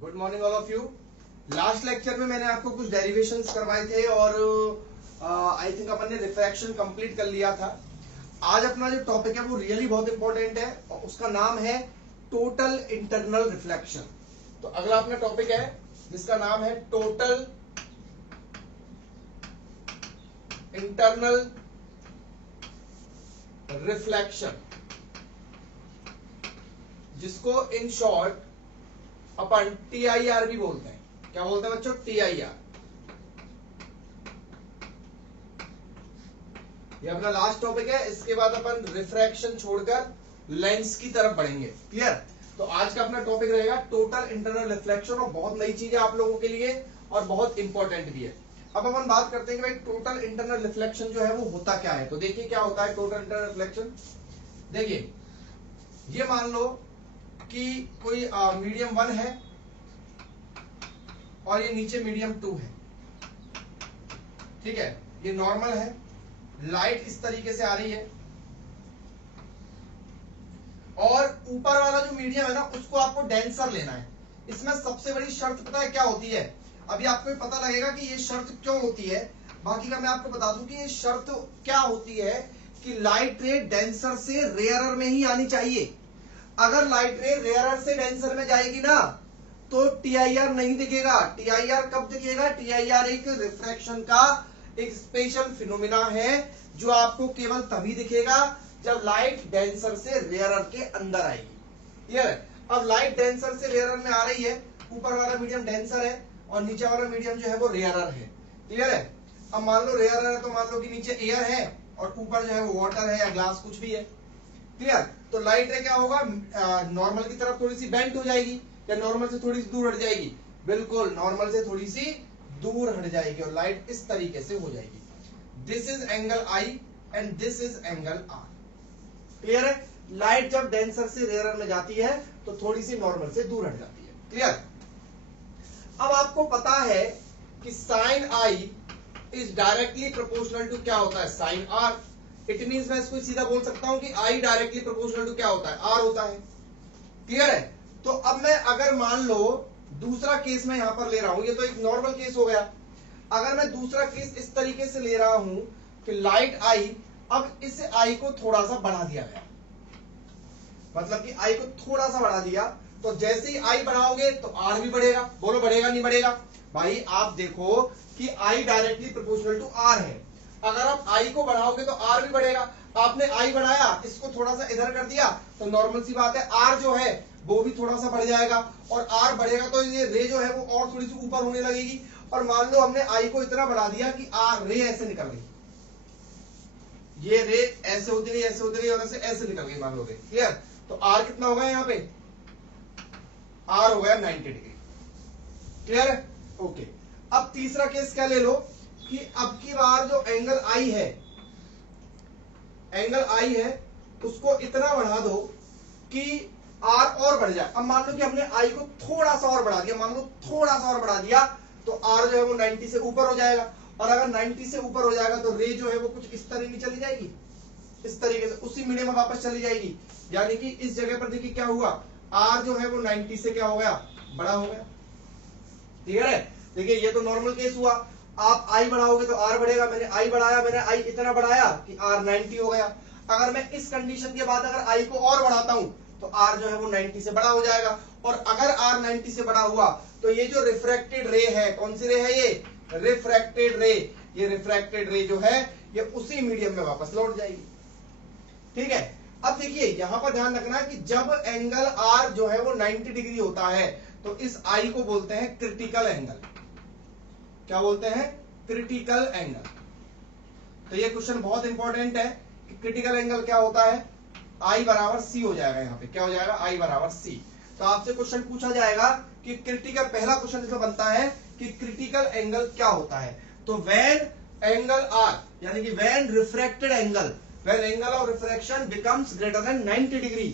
Good morning all of you. Last lecture में मैंने आपको कुछ डेरिवेशंस करवाए थे और आई थिंक अपन ने रिफ्रैक्शन कंप्लीट कर लिया था। आज अपना जो टॉपिक है वो रियली बहुत इंपॉर्टेंट है और उसका नाम है टोटल इंटरनल रिफ्लेक्शन। तो अगला अपना टॉपिक है जिसका नाम है टोटल इंटरनल रिफ्लेक्शन, जिसको इन शॉर्ट अपन TIR भी बोलते हैं। क्या बोलते हैं बच्चों? TIR। ये अपना लास्ट टॉपिक है। इसके बाद अपन रिफ्रैक्शन छोड़कर लेंस की तरफ बढ़ेंगे। क्लियर? तो आज का अपना टॉपिक रहेगा टोटल इंटरनल रिफ्लेक्शन और बहुत नई चीज है आप लोगों के लिए और बहुत इंपॉर्टेंट भी है। अब अपन बात करते हैं कि भाई टोटल इंटरनल रिफ्लेक्शन जो है वो होता क्या है। तो देखिए क्या होता है टोटल इंटरनल रिफ्लेक्शन। देखिए ये मान लो कि कोई मीडियम 1 है और ये नीचे मीडियम 2 है। ठीक है, ये नॉर्मल है, लाइट इस तरीके से आ रही है और ऊपर वाला जो मीडियम है ना उसको आपको डेंसर लेना है। इसमें सबसे बड़ी शर्त पता है क्या होती है? अभी आपको पता लगेगा कि ये शर्त क्यों होती है। बाकी का मैं आपको बता दूं कि ये शर्त क्या होती है कि लाइट रे डेंसर से रेयरर में ही आनी चाहिए। अगर लाइट रे रेयरर से डेंसर में जाएगी ना तो TIR नहीं दिखेगा। TIR कब दिखेगा? TIR एक रिफ्रैक्शन का एक स्पेशल फिनोमिना है जो आपको केवल तभी दिखेगा जब लाइट डेंसर से रेयरर के अंदर आएगी। क्लियर है? अब लाइट डेंसर से रेयरर में आ रही है, ऊपर वाला मीडियम डेंसर है और नीचे वाला मीडियम जो है वो रेयरर है। क्लियर है? अब मान लो रेयरर है तो मान लो कि नीचे एयर है और ऊपर जो है वो वाटर है या ग्लास कुछ भी है। क्लियर? तो लाइट रे क्या होगा? नॉर्मल की तरफ थोड़ी सी बेंट हो जाएगी या नॉर्मल से थोड़ी सी दूर हट जाएगी। बिल्कुल नॉर्मल से थोड़ी सी दूर हट जाएगी और लाइट इस तरीके से हो जाएगी। This is angle I and this is angle R। Clear है? लाइट जब डेंसर से रेयरर में जाती है तो थोड़ी सी नॉर्मल से दूर हट जाती है। क्लियर? अब आपको पता है कि sine I is directly proportional to क्या होता है? Sign R। इट मीन्स मैं इसको सीधा बोल सकता हूं कि I डायरेक्टली प्रोपोर्शनल टू क्या होता है? R होता है। क्लियर है? तो अब मैं अगर मान लो दूसरा केस मैं यहां पर ले रहा हूं, ये तो एक नॉर्मल केस हो गया। अगर मैं दूसरा केस इस तरीके से ले रहा हूं कि लाइट आई, अब इस आई को थोड़ा सा बढ़ा दिया गया, मतलब कि आई को थोड़ा सा बढ़ा दिया तो जैसे ही आई बढ़ाओगे तो आर भी बढ़ेगा। बोलो बढ़ेगा नहीं बढ़ेगा? भाई आप देखो कि I directly proportional to R है। अगर आप आई को बढ़ाओगे तो आर भी बढ़ेगा। आपने आई बढ़ाया, इसको थोड़ा सा इधर कर दिया तो नॉर्मल सी बात है आर जो है वो भी थोड़ा सा बढ़ जाएगा और आर बढ़ेगा तो ये रे जो है वो और थोड़ी सी ऊपर होने लगेगी। और मान लो हमने आई को इतना बढ़ा दिया कि आर रे ऐसे निकल गई, ये रे ऐसे होती गई ऐसे होती गई और ऐसे निकल गई मान लो रे। क्लियर? तो आर कितना होगा यहाँ पे? आर हो गया 90 डिग्री। क्लियर है? ओके। अब तीसरा केस क्या ले लो कि अब की बार जो एंगल आई है, एंगल आई है उसको इतना बढ़ा दो कि आर और बढ़ जाए। अब मान लो कि हमने आई को थोड़ा सा और बढ़ा दिया, मान लो थोड़ा सा और बढ़ा दिया तो आर जो है वो 90 से ऊपर हो जाएगा और अगर 90 से ऊपर हो जाएगा तो रे जो है वो कुछ इस तरह की चली जाएगी, इस तरीके से उसी मीडियम में वापस चली जाएगी। यानी कि इस जगह पर देखिए क्या हुआ, आर जो है वो 90 से क्या हो गया? बड़ा हो गया। क्लियर है? देखिए ये तो नॉर्मल केस हुआ। आप आई बढ़ाओगे तो आर बढ़ेगा। मैंने आई बढ़ाया, मैंने आई इतना बढ़ाया कि आर 90 हो गया। अगर मैं इस कंडीशन के बाद अगर आई को और बढ़ाता हूं तो आर जो है वो 90 से बड़ा हो जाएगा और अगर आर 90 से बड़ा हुआ तो ये जो रिफ्रैक्टेड रे है, कौन सी रे है? ये रिफ्रैक्टेड रे। ये रिफ्रैक्टेड रे जो है ये उसी मीडियम में वापस लौट जाएगी। ठीक है? अब देखिए यहां पर ध्यान रखना कि जब एंगल आर जो है वो 90 डिग्री होता है तो इस आई को बोलते हैं क्रिटिकल एंगल। क्या बोलते हैं? Critical angle. तो ये क्वेश्चन बहुत इंपॉर्टेंट है कि क्रिटिकल एंगल क्या होता है। I बराबर C हो जाएगा। यहाँ पे क्या हो जाएगा? I बराबर C। तो आपसे क्वेश्चन पूछा जाएगा कि क्रिटिकल, पहला क्वेश्चन इसमें बनता है कि क्रिटिकल एंगल क्या होता है। तो व्हेन एंगल R यानी कि when refracted angle, when angle of refraction becomes greater than 90 degree,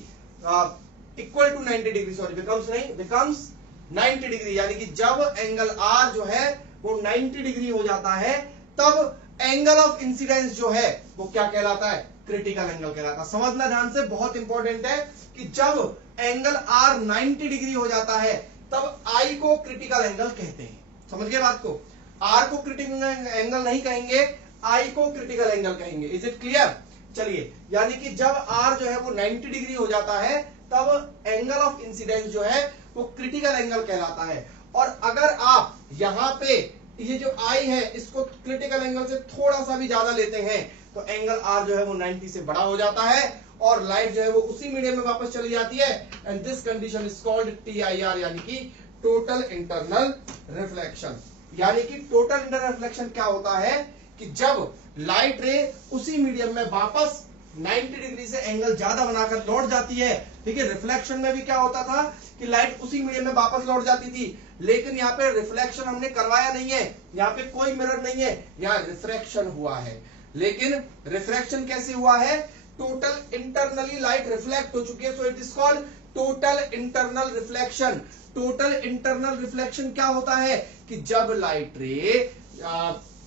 equal to 90 degree, sorry becomes नहीं, बिकम्स 90 डिग्री, यानी कि जब एंगल R जो है वो 90 डिग्री हो जाता है तब एंगल ऑफ इंसिडेंस जो है वो क्या कहलाता है? क्रिटिकल एंगल कहलाता है। समझना ध्यान से, बहुत इंपॉर्टेंट है कि जब एंगल R 90 डिग्री हो जाता है तब I को क्रिटिकल एंगल कहते हैं। समझ गए बात को? आर को क्रिटिकल एंगल नहीं कहेंगे, आई को क्रिटिकल एंगल कहेंगे। Is it clear? चलिए, यानी कि जब आर जो है वो 90 डिग्री हो जाता है तब एंगल ऑफ इंसिडेंस जो है वो क्रिटिकल एंगल कहलाता है। और अगर आप यहां पे ये जो आई है इसको क्रिटिकल एंगल से थोड़ा सा भी ज्यादा लेते हैं तो एंगल आर जो है वो 90 से बड़ा हो जाता है और लाइट जो है वो उसी मीडियम में वापस चली जाती है। And this condition is called TIR, यानी कि टोटल इंटरनल रिफ्लेक्शन। यानी कि टोटल इंटरनल रिफ्लेक्शन क्या होता है कि जब लाइट रे उसी मीडियम में वापस 90 डिग्री से एंगल ज्यादा बनाकर लौट जाती है। देखिए, रिफ्लेक्शन में भी क्या होता था कि लाइट उसी मीडियम में वापस लौट जाती थी, लेकिन यहाँ पे रिफ्लेक्शन हमने करवाया नहीं है, यहाँ पे कोई मिरर नहीं है, यहाँ रिफ्रैक्शन हुआ है। लेकिन रिफ्रैक्शन कैसे हुआ है? टोटल इंटरनली लाइट रिफ्लेक्ट हो चुकी है, so it is called total internal reflection. Total internal reflection क्या होता है कि जब लाइट रे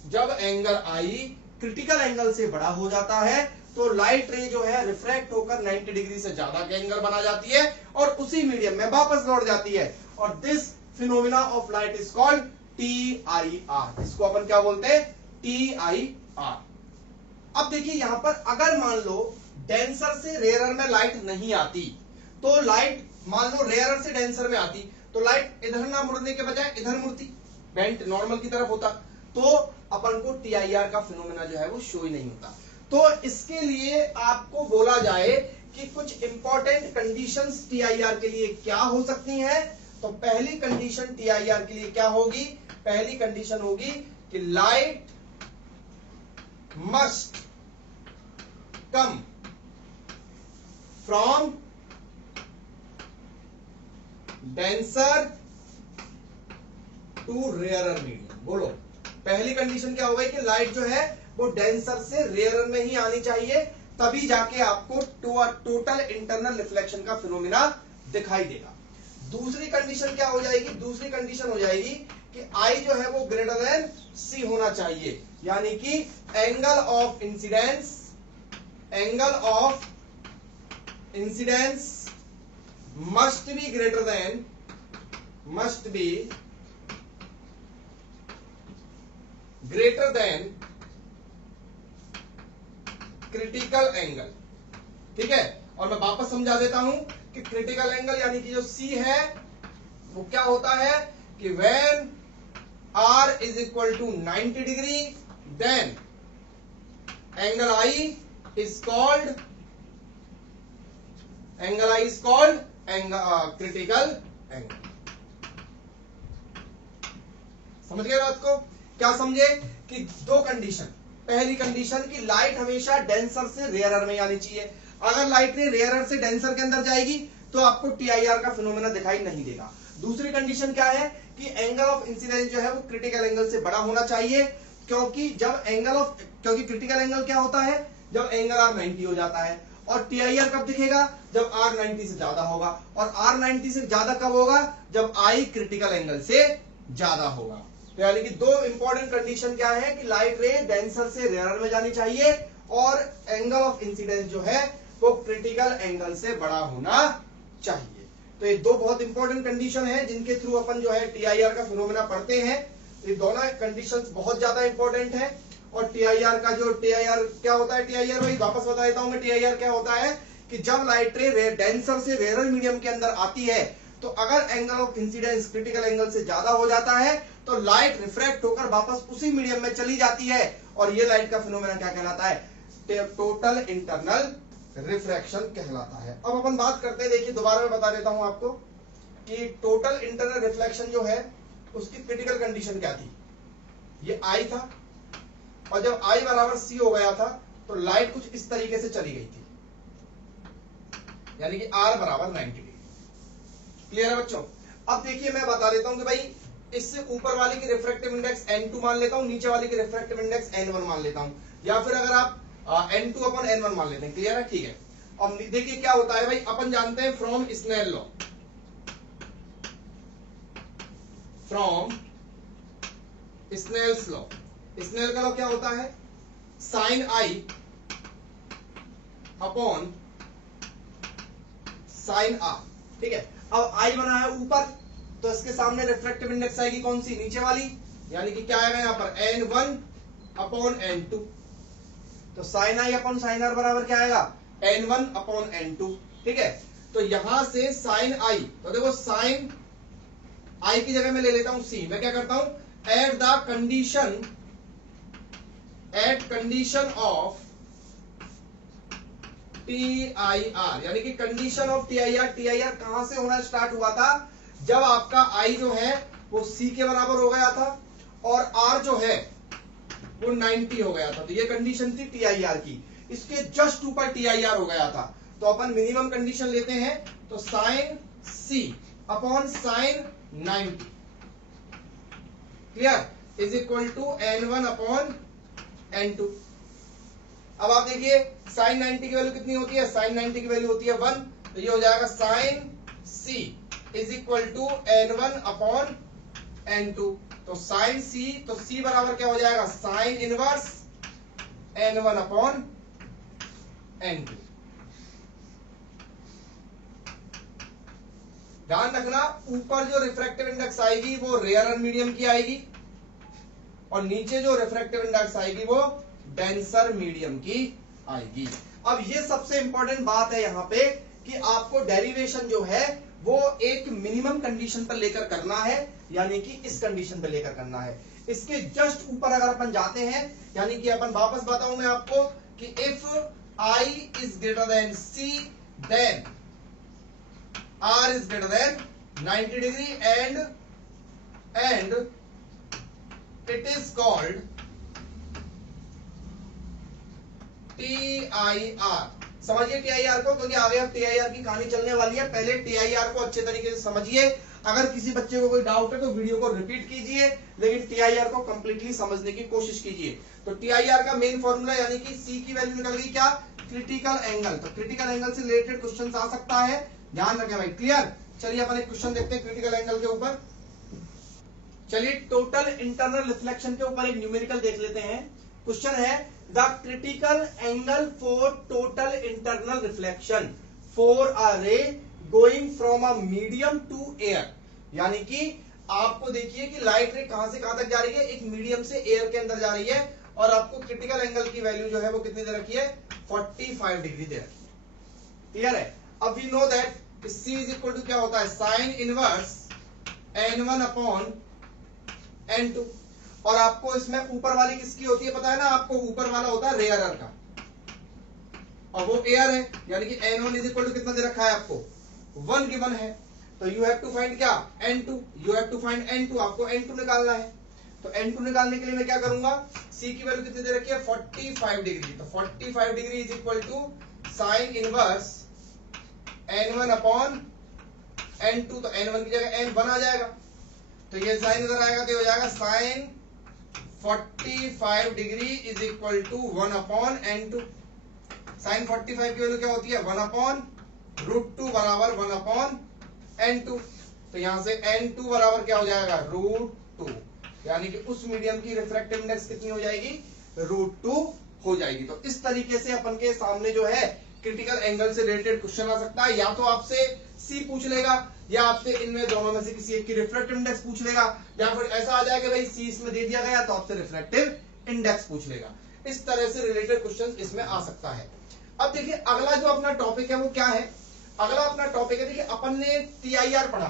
जब एंगल आई क्रिटिकल एंगल से बड़ा हो जाता है तो लाइट रे जो है रिफ्रैक्ट होकर 90 डिग्री से ज्यादा का एंगल बना जाती है और उसी मीडियम में वापस लौट जाती है। और this phenomena of light is called TIR। इसको अपन क्या बोलते हैं? TIR। अब देखिए, यहां पर अगर मान लो डेंसर से रेयरर में लाइट नहीं आती, तो लाइट मान लो रेयरर से डेंसर में आती तो लाइट इधर ना मुड़ने के बजाय इधर मुड़ती, बेंट नॉर्मल की तरफ होता, तो अपन को TIR का फिनोमेना जो है वो शो ही नहीं होता। तो इसके लिए आपको बोला जाए कि कुछ इंपॉर्टेंट कंडीशंस TIR के लिए क्या हो सकती हैं। तो पहली कंडीशन TIR के लिए क्या होगी? पहली कंडीशन होगी कि light must come from denser to rarer medium. बोलो, पहली कंडीशन क्या हो गई कि लाइट जो है वो डेंसर से रेयरर में ही आनी चाहिए, तभी जाके आपको टोटल इंटरनल रिफ्लेक्शन का फिनोमिना दिखाई देगा। दूसरी कंडीशन क्या हो जाएगी? दूसरी कंडीशन हो जाएगी कि आई जो है वो ग्रेटर देन सी होना चाहिए, यानी कि angle of incidence must be greater than critical angle. ठीक है, और मैं वापस समझा देता हूं कि क्रिटिकल एंगल यानी कि जो C है वो क्या होता है कि when R is equal to 90 degree then angle I is called critical angle। समझ गए बात को? क्या समझे कि दो कंडीशन, पहली कंडीशन कि लाइट हमेशा डेंसर से रेयरर में आनी चाहिए। अगर लाइट ने रेयरर से डेंसर के अंदर जाएगी तो आपको TIR का फिनोमेना दिखाई नहीं देगा। दूसरी कंडीशन क्या है कि एंगल ऑफ इंसिडेंस जो है वो क्रिटिकल एंगल से बड़ा होना चाहिए, क्योंकि क्रिटिकल एंगल क्या होता है? जब एंगल R 90 हो जाता है। और TIR कब दिखेगा? जब R 90 से ज्यादा होगा। और R 90 से ज्यादा कब होगा? जब I क्रिटिकल एंगल से ज्यादा होगा। तो यानी कि दो इंपॉर्टेंट कंडीशन क्या है कि लाइट रे डेंसर से रेयरर में जानी चाहिए और एंगल ऑफ इंसिडेंस जो है वो क्रिटिकल एंगल से बड़ा होना चाहिए। तो ये दो बहुत इंपॉर्टेंट कंडीशन है जिनके थ्रू अपन जो है TIR का फिनोमेना पढ़ते हैं। ये दोनों कंडीशंस बहुत ज्यादा इंपॉर्टेंट है। और TIR क्या होता है? TIR वही वापस बता देता हूं मैं। TIR क्या होता है कि जब लाइट रे डेंसर से रेयरर मीडियम के अंदर आती है तो अगर angle of incidence critical angle से ज्यादा हो जाता है तो लाइट रिफ्रैक्ट होकर वापस उसी मीडियम में चली जाती है और ये लाइट का फिनोमेना क्या कहलाता है? टोटल इंटरनल रिफ्रैक्शन कहलाता है। अब अपन बात करते हैं, देखिए दोबारा मैं बता देता हूं आपको कि टोटल इंटरनल रिफ्लेक्शन जो है उसकी क्रिटिकल कंडीशन क्या थी। ये I था और जब I बराबर C हो गया था तो लाइट कुछ इस तरीके से चली गई थी, यानी कि R बराबर 90 डिग्री। क्लियर है बच्चों? अब देखिए मैं बता देता हूं कि भाई इससे ऊपर वाले की रिफ्रैक्टिव इंडेक्स N2 मान लेता हूं, नीचे वाले की रिफ्रैक्टिव इंडेक्स N1 मान लेता हूं, या फिर अगर आप N2 अपन N1 मान लेते हैं। क्लियर है? ठीक है। अब देखिए क्या होता है भाई, अपन जानते हैं फ्रॉम स्नेल लॉ, स्नेल का लॉ क्या होता है? Sine I upon sine R। ठीक है, अब I बना है ऊपर तो इसके सामने रिफ्रैक्टिव इंडेक्स आएगी कौन सी, नीचे वाली, यानी कि क्या आएगा यहाँ पर n1/n2। तो sin i upon sin r बराबर क्या आएगा, n1/n2। ठीक है, तो यहां से sin i, तो देखो sin i की जगह मैं ले लेता हूं c, मैं क्या करता हूं, एट कंडीशन ऑफ TIR, यानी कि कंडीशन ऑफ TIR कहां से होना स्टार्ट हुआ था, जब आपका I जो है वो C के बराबर हो गया था और R जो है वो 90 हो गया था। तो ये कंडीशन थी TIR की, इसके जस्ट ऊपर TIR हो गया था। तो अपन मिनिमम कंडीशन लेते हैं, तो sin C upon sin 90 clear is equal to n1/n2। अब आप देखिए sin 90 की वैल्यू कितनी होती है, sin 90 की वैल्यू होती है 1, तो ये हो जाएगा sin C is equal to n1/n2। तो sin C, तो C बराबर क्या हो जाएगा, sin इनवर्स n1/n2। ध्यान रखना, ऊपर जो रिफ्रैक्टिव इंडेक्स आएगी वो रेयर मीडियम की आएगी और नीचे जो रिफ्रैक्टिव इंडेक्स आएगी वो डेंसर मीडियम की आएगी। अब ये सबसे इंपॉर्टेंट बात है यहां पे कि आपको डेरिवेशन जो है वो एक मिनिमम कंडीशन पर लेकर करना है, यानी कि इस कंडीशन पर लेकर करना है। इसके जस्ट ऊपर अगर अपन जाते हैं, यानी कि अपन वापस बताऊं मैं आपको कि if I is greater than C then R is greater than 90 degree and it is called TIR। समझिए TIR को, क्योंकि आगे अब TIR की कहानी चलने वाली है। पहले TIR को अच्छे तरीके से समझिए। अगर किसी बच्चे को कोई डाउट है तो वीडियो को रिपीट कीजिए, लेकिन TIR को कंप्लीटली समझने की कोशिश कीजिए। तो TIR का मेन फॉर्मूला, यानी कि C की वैल्यू निकल गई क्या, क्रिटिकल एंगल। तो क्रिटिकल एंगल से रिलेटेड क्वेश्चन आ सकता है, ध्यान रखें भाई। क्लियर, चलिए अपन एक क्वेश्चन देखते हैं क्रिटिकल एंगल के ऊपर। चलिए टोटल इंटरनल रिफ्लेक्शन के ऊपर एक न्यूमेरिकल देख लेते हैं। क्वेश्चन है the critical angle for total internal reflection for a ray going from a medium to air. यानी कि आपको देखिए कि लाइट रे कहां से कहां तक जा रही है, एक मीडियम से एयर के अंदर जा रही है, और आपको क्रिटिकल एंगल की वैल्यू जो है वो कितनी दे रखी है, 45 डिग्री दे रखी है। क्लियर है। अब we know that C is equal to क्या होता है, साइन इनवर्स n1/n2। और आपको इसमें ऊपर वाली किसकी होती है पता है ना, आपको ऊपर वाला होता है रेयरर का, और वो एयर है, यानी कि n1 इज इक्वल टू कितना दे रखा है आपको, 1 गिवन है। तो यू हैव टू फाइंड क्या, n2, you have to find n2, आपको n2 निकालना है। तो n2 निकालने के लिए मैं क्या करूंगा, C की वैल्यू कितनी दे रखी है, 45 डिग्री। तो 45 degree is equal to sine inverse n1/n2। तो n1 की जगह n1 आ जाएगा, तो ये साइन इधर आएगा तो हो जाएगा sine 45 degree is equal to 1/n2। Sine 45 की वैल्यू क्या होती है, 1/√2 बराबर 1/n2। तो यहां से n2 बराबर क्या हो जाएगा, √2, यानी कि उस मीडियम की रिफ्रैक्टिव इंडेक्स कितनी हो जाएगी, √2 हो जाएगी। तो इस तरीके से अपन के सामने जो है क्रिटिकल एंगल से रिलेटेड क्वेश्चन आ सकता है। या तो आपसे C पूछ लेगा, या आपसे इनमें दोनों में से किसी एक की रिफ्रैक्टिव इंडेक्स पूछ लेगा, या फिर ऐसा आ जाएगा भाई C इसमें दे दिया गया तो आपसे रिफ्रैक्टिव इंडेक्स पूछ लेगा। इस तरह से रिलेटेड क्वेश्चन इसमें आ सकता है। अब देखिए अगला जो अपना टॉपिक है वो क्या है, अगला अपना टॉपिक है, देखिए अपन ने TIR पढ़ा।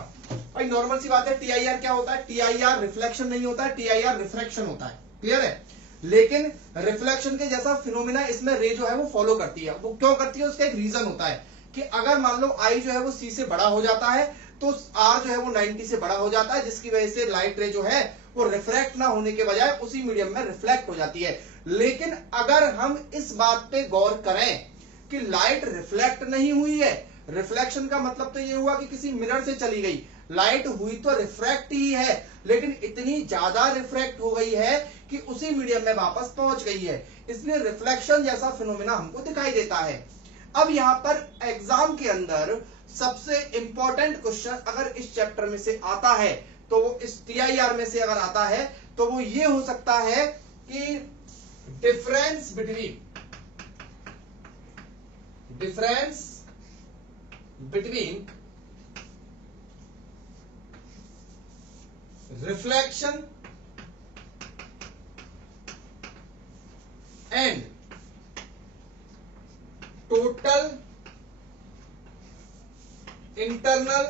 भाई नॉर्मल सी बात है, TIR क्या होता है, TIR रिफ्लेक्शन नहीं होता है, TIR रिफ्रैक्शन होता है। क्लियर है। लेकिन रिफ्लेक्शन के जैसा फिनोमिना इसमें रे जो है वो फॉलो करती है। वो क्यों करती है, उसका एक रीजन होता है कि अगर मान लो I जो है वो C से बड़ा हो जाता है तो R जो है वो 90 से बड़ा हो जाता है, जिसकी वजह से लाइट रे जो है वो रिफ्रैक्ट ना होने के बजाय उसी मीडियम में रिफ्लेक्ट हो जाती है। लेकिन अगर हम इस बात पे गौर करें कि लाइट रिफ्लेक्ट नहीं हुई है, रिफ्लेक्शन का मतलब तो ये हुआ कि किसी मिरर से चली गई, लाइट हुई तो रिफ्रैक्ट ही है, लेकिन इतनी ज्यादा रिफ्रैक्ट हो गई है कि उसी मीडियम में वापस पहुंच गई है, इसलिए रिफ्लेक्शन जैसा फिनोमिना हमको दिखाई देता है। अब यहां पर एग्जाम के अंदर सबसे इंपॉर्टेंट क्वेश्चन अगर इस चैप्टर में से आता है, तो वो इस TIR में से अगर आता है तो वो ये हो सकता है कि difference between reflection and total internal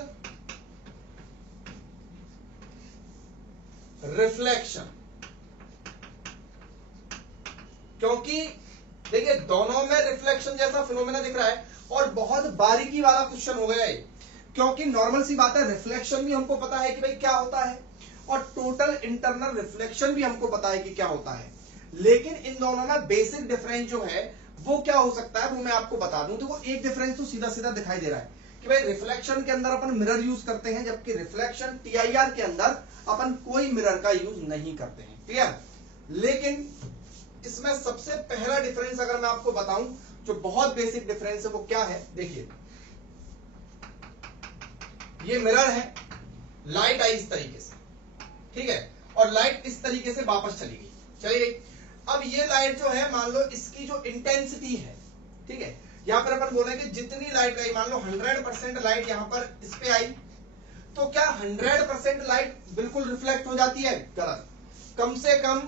reflection. क्योंकि देखिए दोनों में रिफ्लेक्शन जैसा फिनोमेना दिख रहा है और बहुत बारीकी वाला क्वेश्चन हो गया है, क्योंकि नॉर्मल सी बात है, रिफ्लेक्शन भी हमको पता है कि भाई क्या होता है और टोटल इंटरनल रिफ्लेक्शन भी हमको पता है कि क्या होता है, लेकिन इन दोनों में बेसिक डिफरेंस जो है वो क्या हो सकता है वो मैं आपको बता दूं। तो वो एक डिफरेंस तो सीधा सीधा दिखाई दे रहा है कि भाई रिफ्लेक्शन के अंदर अपन मिरर यूज करते हैं, जबकि रिफ्लेक्शन टीआईआर के अंदर अपन कोई मिरर का यूज नहीं करते हैं। क्लियर? लेकिन इसमें सबसे पहला डिफरेंस अगर मैं आपको बताऊं जो बहुत बेसिक डिफरेंस है वो क्या है, देखिए ये मिरर है, लाइट आई इस तरीके से, ठीक है, और लाइट इस तरीके से वापस चली गई। अब ये लाइट जो है मान लो इसकी जो इंटेंसिटी है, ठीक है, यहां पर अपन बोले कि जितनी लाइट आई, मान लो 100% लाइट यहां पर इस पे आई, तो क्या 100% लाइट बिल्कुल रिफ्लेक्ट हो जाती है? गलत। कम से कम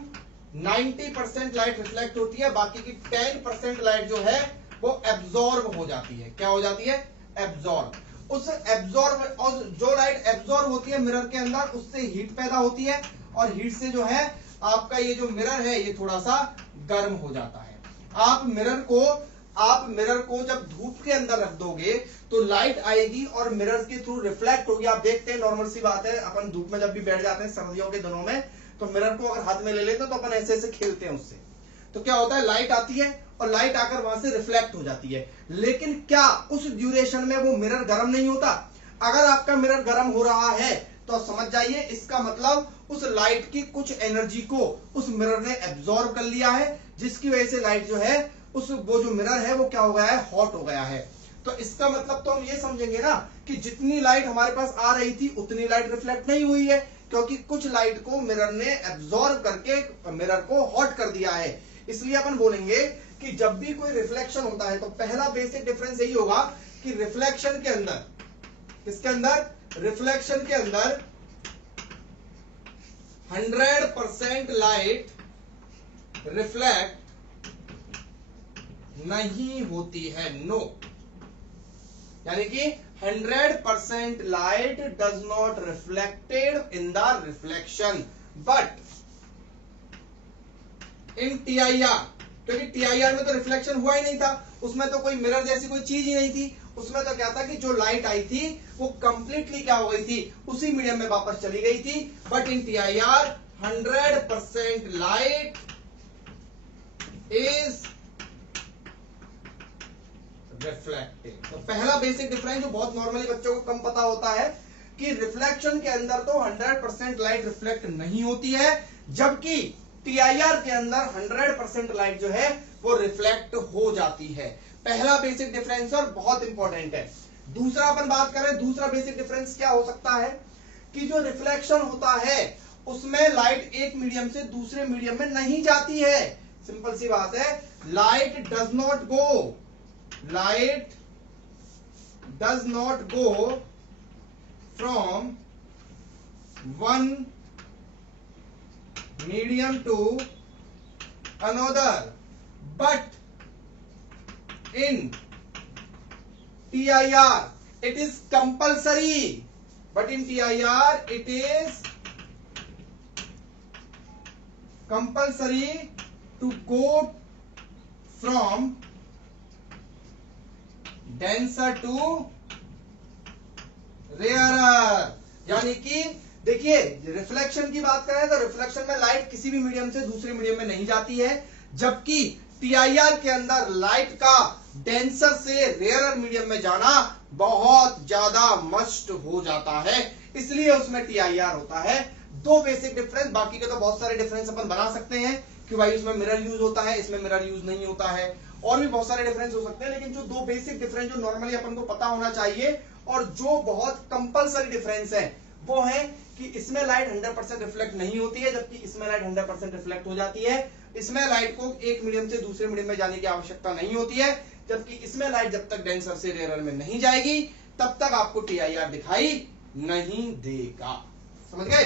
90% लाइट रिफ्लेक्ट होती है, बाकी की 10% लाइट जो है वो एब्जॉर्ब हो जाती है। क्या हो जाती है? एब्जॉर्ब। उस एब्जॉर्ब, और जो लाइट एब्जॉर्ब होती है मिरर के अंदर उससे हीट पैदा होती है, और हीट से जो है आपका ये जो मिरर है ये थोड़ा सा गर्म हो जाता है। आप मिरर को जब धूप के अंदर रख दोगे तो लाइट आएगी और मिरर के थ्रू रिफ्लेक्ट होगी। आप देखते हैं नॉर्मल सी बात है, अपन धूप में जब भी बैठ जाते हैं सर्दियों के दिनों में, तो मिरर को अगर हाथ में ले लेते हैं तो अपन ऐसे ऐसे खेलते हैं उससे, तो क्या होता है लाइट आती है और लाइट आकर वहां से रिफ्लेक्ट हो जाती है। लेकिन क्या उस ड्यूरेशन में वो मिरर गर्म नहीं होता? अगर आपका मिरर गर्म हो रहा है तो समझ जाइए इसका मतलब उस लाइट की कुछ एनर्जी को उस मिरर ने एब्जॉर्ब कर लिया है, जिसकी वजह से लाइट जो है वो जो मिरर है वो क्या हो गया है? हॉट हो गया है। तो इसका मतलब तो हम ये समझेंगे ना कि जितनी लाइट हमारे पास आ रही थी उतनी लाइट रिफ्लेक्ट नहीं हुई है, क्योंकि कुछ लाइट को मिरर ने एब्जॉर्ब करके मिरर को हॉट कर दिया है। इसलिए अपन बोलेंगे कि जब भी कोई रिफ्लेक्शन होता है तो पहला बेसिक डिफरेंस यही होगा कि रिफ्लेक्शन के अंदर, किसके अंदर? रिफ्लेक्शन के अंदर 100% लाइट रिफ्लेक्ट नहीं होती है, नो। यानी कि 100% light does not reflected in the reflection, but in TIR, क्योंकि टीआईआर में तो रिफ्लेक्शन हुआ ही नहीं था, उसमें तो कोई मिरर जैसी कोई चीज ही नहीं थी, उसमें तो क्या था कि जो लाइट आई थी वो कंप्लीटली क्या हो गई थी? उसी मीडियम में वापस चली गई थी। But in TIR 100% light is reflected. तो पहला बेसिक डिफरेंस जो बहुत नॉर्मली बच्चों को कम पता होता है कि रिफ्लेक्शन के अंदर तो 100% लाइट रिफ्लेक्ट नहीं होती है, जबकि टीआईआर के अंदर 100% लाइट जो है वो रिफ्लेक्ट हो जाती है। पहला बेसिक डिफरेंस और बहुत इंपॉर्टेंट है। दूसरा अपन बात करें, दूसरा बेसिक डिफरेंस क्या हो सकता है कि जो रिफ्लेक्शन होता है उसमें लाइट एक मीडियम से दूसरे मीडियम में नहीं जाती है। सिंपल सी बात है, light does not go from one medium to another, but in TIR it is compulsory, but in TIR it is compulsory to go from denser to rarer। यानी कि देखिए रिफ्लेक्शन की बात करें तो रिफ्लेक्शन में लाइट किसी भी मीडियम से दूसरे मीडियम में नहीं जाती है, जबकि टीआईआर के अंदर लाइट का डेंसर से रेयरर मीडियम में जाना बहुत ज्यादा मस्ट हो जाता है, इसलिए उसमें टीआईआर होता है। दो बेसिक डिफरेंस, बाकी के तो बहुत सारे डिफरेंस अपन बना सकते हैं कि भाई इसमें मिरर यूज होता है, इसमें मिरर यूज नहीं होता है, और भी बहुत सारे डिफरेंस हो सकते हैं। लेकिन जो दो बेसिक डिफरेंस जो नॉर्मली अपन को पता होना चाहिए और जो बहुत कंपलसरी डिफरेंस है वो है कि इसमें लाइट 100% रिफ्लेक्ट नहीं होती है, जबकि इसमें लाइट 100% रिफ्लेक्ट हो जाती है। इसमें लाइट को एक मीडियम से दूसरे मीडियम में जाने की आवश्यकता नहीं होती है, जबकि इसमें लाइट जब तक डेंसर से रेयरर में नहीं जाएगी तब तक आपको टीआईआर दिखाई नहीं देगा। समझ गए?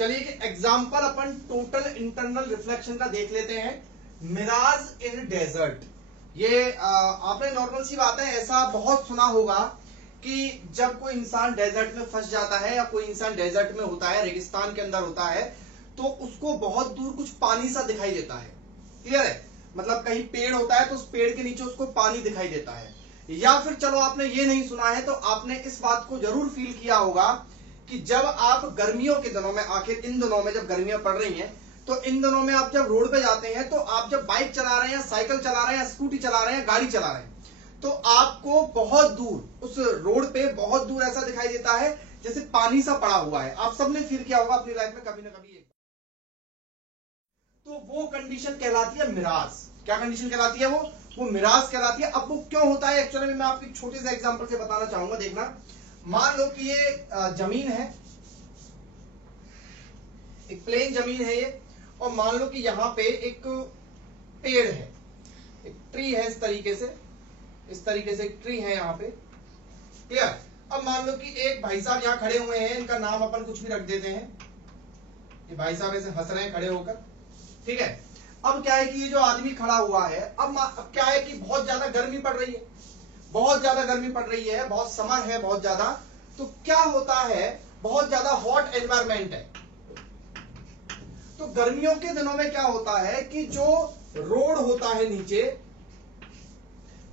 चलिए कि एग्जाम्पल अपन टोटल इंटरनल रिफ्लेक्शन का देख लेते हैं। मिराज इन डेजर्ट, ये आपने नॉर्मल सी बात है, ऐसा बहुत सुना होगा कि जब कोई इंसान डेजर्ट में फंस जाता है या कोई इंसान डेजर्ट में होता है, रेगिस्तान के अंदर होता है, तो उसको बहुत दूर कुछ पानी सा दिखाई देता है। क्लियर है? मतलब कहीं पेड़ होता है तो उस पेड़ के नीचे उसको पानी दिखाई देता है। या फिर चलो आपने ये नहीं सुना है तो आपने इस बात को जरूर फील किया होगा कि जब आप गर्मियों के दिनों में, आखिर इन दिनों में जब गर्मियां पड़ रही हैं, तो इन दिनों में आप जब रोड पे जाते हैं, तो आप जब बाइक चला रहे हैं, साइकिल चला रहे हैं, स्कूटी चला रहे हैं, गाड़ी चला रहे हैं, तो आपको बहुत दूर उस रोड पे बहुत दूर ऐसा दिखाई देता है जैसे पानी सा पड़ा हुआ है। आप सबने फील किया होगा अपनी लाइफ में कभी ना कभी। तो वो कंडीशन कहलाती है मिराज। क्या कंडीशन कहलाती है? वो मिराज कहलाती है। अब वो क्यों होता है एक्चुअली में मैं आपको एक छोटे से एग्जांपल से बताना चाहूंगा। देखना, मान लो कि ये जमीन है, एक प्लेन जमीन है ये, और मान लो कि यहाँ पे एक पेड़ है, एक ट्री है, इस तरीके से एक ट्री है यहाँ पे। क्लियर? अब मान लो कि एक भाई साहब यहाँ खड़े हुए हैं, इनका नाम अपन कुछ भी रख देते हैं। ये भाई साहब ऐसे हंस रहे हैं खड़े होकर, ठीक है। अब क्या है कि ये जो आदमी खड़ा हुआ है, अब क्या है कि बहुत ज्यादा गर्मी पड़ रही है, बहुत ज्यादा गर्मी पड़ रही है, बहुत समर है, बहुत ज्यादा। तो क्या होता है, बहुत ज्यादा हॉट एनवायरमेंट है। तो गर्मियों के दिनों में क्या होता है कि जो रोड होता है नीचे,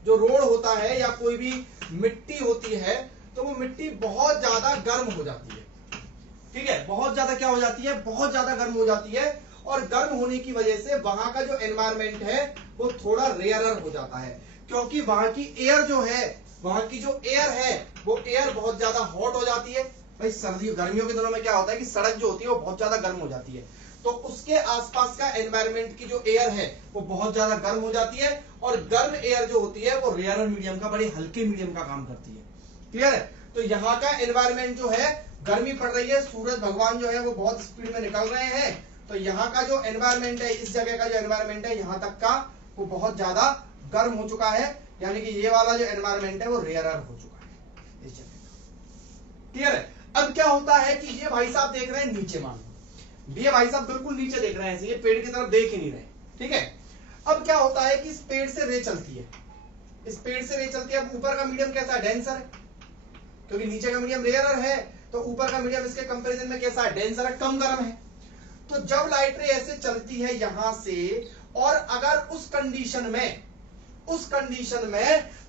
जो रोड होता है या कोई भी मिट्टी होती है, तो वो मिट्टी बहुत ज्यादा गर्म हो जाती है। ठीक है, बहुत ज्यादा क्या हो जाती है, बहुत ज्यादा गर्म हो जाती है। और गर्म होने की वजह से वहां का जो एनवायरमेंट है वो थोड़ा रेयरर हो जाता है, क्योंकि वहां की एयर जो है, वहां की जो एयर है, वो एयर बहुत ज्यादा हॉट हो जाती है। भाई सर्दियों गर्मियों के दिनों में क्या होता है कि सड़क जो होती है वो बहुत ज्यादा गर्म हो जाती है, तो उसके आसपास का एनवायरमेंट की जो एयर है वो बहुत ज्यादा गर्म हो जाती है। और गर्म एयर जो होती है वो रेयरर मीडियम का, बड़े हल्के मीडियम का काम करती है। क्लियर है? तो यहाँ का एनवायरमेंट जो है, गर्मी पड़ रही है, सूरज भगवान जो है वो बहुत स्पीड में निकल रहे हैं, तो यहाँ का जो एनवायरमेंट है, इस जगह का जो एनवायरमेंट है यहाँ तक का, वो बहुत ज्यादा गर्म हो चुका है। यानी कि ये वाला जो एनवायरमेंट है वो रेयरर हो चुका है इस जगह का। क्लियर है? अब क्या होता है कि ये भाई साहब देख रहे हैं नीचे, मान लो ये भाई साहब बिल्कुल नीचे देख रहे हैं, ये पेड़ की तरफ देख ही नहीं रहे। ठीक है, अब क्या होता है कि इस पेड़ से रे चलती है, इस पेड़ से रे चलती है। अब ऊपर का मीडियम कैसा है, डेंसर है, क्योंकि नीचे का मीडियम रेयरर है, तो ऊपर का मीडियम इसके कंपैरिजन में कैसा है, डेंसर है, कम गर्म है। तो जब लाइट रे ऐसे चलती है यहां से, और अगर उस कंडीशन में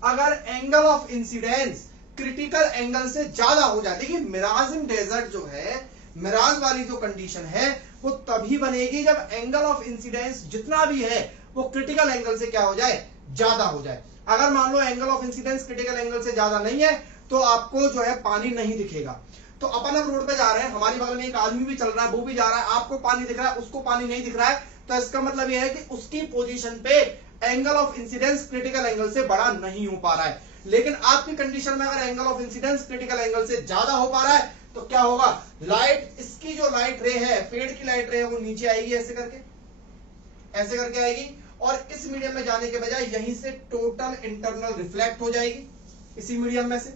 अगर angle of incidence critical angle से ज्यादा हो जाती है, मिराज इन डेजर्ट जो है, मिराज वाली जो कंडीशन है वो तभी बनेगी जब एंगल ऑफ इंसिडेंस जितना भी है वो क्रिटिकल एंगल से क्या हो जाए, ज्यादा हो जाए। अगर मान लो angle of incidence critical angle से ज्यादा नहीं है तो आपको जो है पानी नहीं दिखेगा। तो अपन अब रोड पे जा रहे हैं, हमारी बगल में एक आदमी भी चल रहा है, वो भी जा रहा है, आपको पानी दिख रहा है, उसको पानी नहीं दिख रहा है, तो इसका मतलब यह है कि उसकी पोजीशन पे angle of incidence critical angle से बड़ा नहीं हो पा रहा है। लेकिन आपकी कंडीशन में अगर angle of incidence critical angle से ज्यादा हो पा रहा है, तो क्या होगा, लाइट, इसकी जो लाइट रे है, पेड़ की लाइट रे है, वो नीचे आएगी, ऐसे करके आएगी, और इस मीडियम में जाने के बजाय यहीं से टोटल इंटरनल रिफ्लेक्ट हो जाएगी, इसी मीडियम में से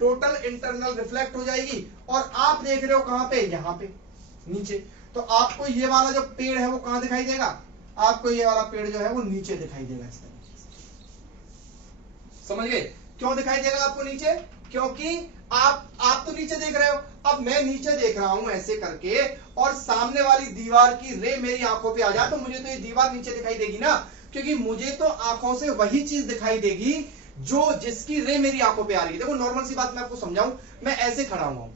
टोटल इंटरनल रिफ्लेक्ट हो जाएगी। और आप देख रहे हो कहां पे, यहां पे नीचे। तो आपको ये वाला जो पेड़ है वो कहां दिखाई देगा, आपको ये वाला पेड़ जो है वो नीचे दिखाई देगा, इस तरीके से। समझ गए? क्यों दिखाई देगा आपको नीचे? क्योंकि आप तो नीचे देख रहे हो, अब मैं नीचे देख रहा हूं ऐसे करके, और सामने वाली दीवार की रे मेरी आंखों पे आ जाए, तो मुझे तो ये दीवार नीचे दिखाई देगी ना, क्योंकि मुझे तो आंखों से वही चीज दिखाई देगी जो जिसकी रे मेरी आंखों पे आ रही है। देखो नॉर्मल सी बात मैं आपको समझाऊं, मैं ऐसे खड़ा हुआ हूं,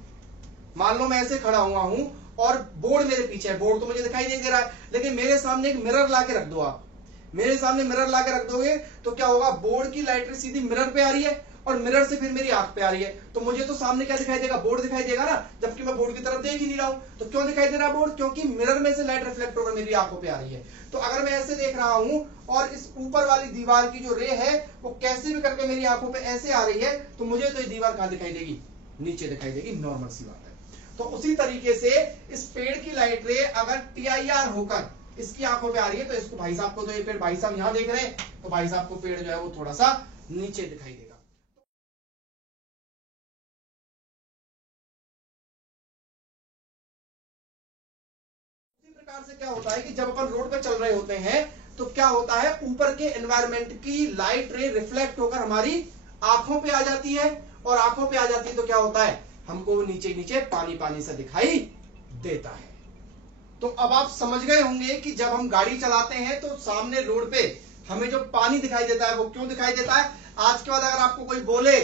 मान लो मैं ऐसे खड़ा हुआ हूं और बोर्ड मेरे पीछे है, बोर्ड तो मुझे दिखाई नहीं दे रहा है, लेकिन मेरे सामने एक मिरर ला के रख दो, आप मेरे सामने मिरर ला के रख दोगे तो क्या होगा, बोर्ड की लाइट सीधी मिरर पे आ रही है और मिरर से फिर मेरी आंख पे आ रही है, तो मुझे तो सामने क्या दिखाई देगा, बोर्ड दिखाई देगा ना, जबकि मैं बोर्ड की तरफ देख ही नहीं रहा हूं। तो क्यों दिखाई दे रहा है बोर्ड, क्योंकि मिरर में से लाइट रिफ्लेक्ट होकर मेरी आंखों पे आ रही है। तो अगर मैं ऐसे देख रहा हूं और इस ऊपर वाली दीवार की जो रे है वो कैसे भी करके मेरी आंखों पे ऐसे आ रही है, तो मुझे तो ये दीवार कहां दिखाई देगी, नीचे दिखाई देगी, नॉर्मल सी बात है। तो उसी तरीके से इस पेड़ की लाइट रे अगर TIR होकर इसकी आंखों पे आ रही है, तो इसको भाई साहब को, तो ये पेड़ भाई साहब यहां देख रहे हैं, तो भाई साहब को पेड़ जो है वो थोड़ा सा नीचे दिखाई देगा। प्रकार से क्या होता है कि जब अपन रोड पे चल रहे होते हैं तो क्या होता है, ऊपर के एनवायरमेंट की लाइट रे रिफ्लेक्ट होकर हमारी आंखों पे आ जाती है, और आंखों पे आ जाती है तो क्या होता है, हमको नीचे नीचे पानी पानी सा दिखाई देता है। तो अब आप समझ गए होंगे कि जब हम गाड़ी चलाते हैं तो सामने रोड पे हमें जो पानी दिखाई देता है वो क्यों दिखाई देता है। आज के बाद अगर आपको कोई बोले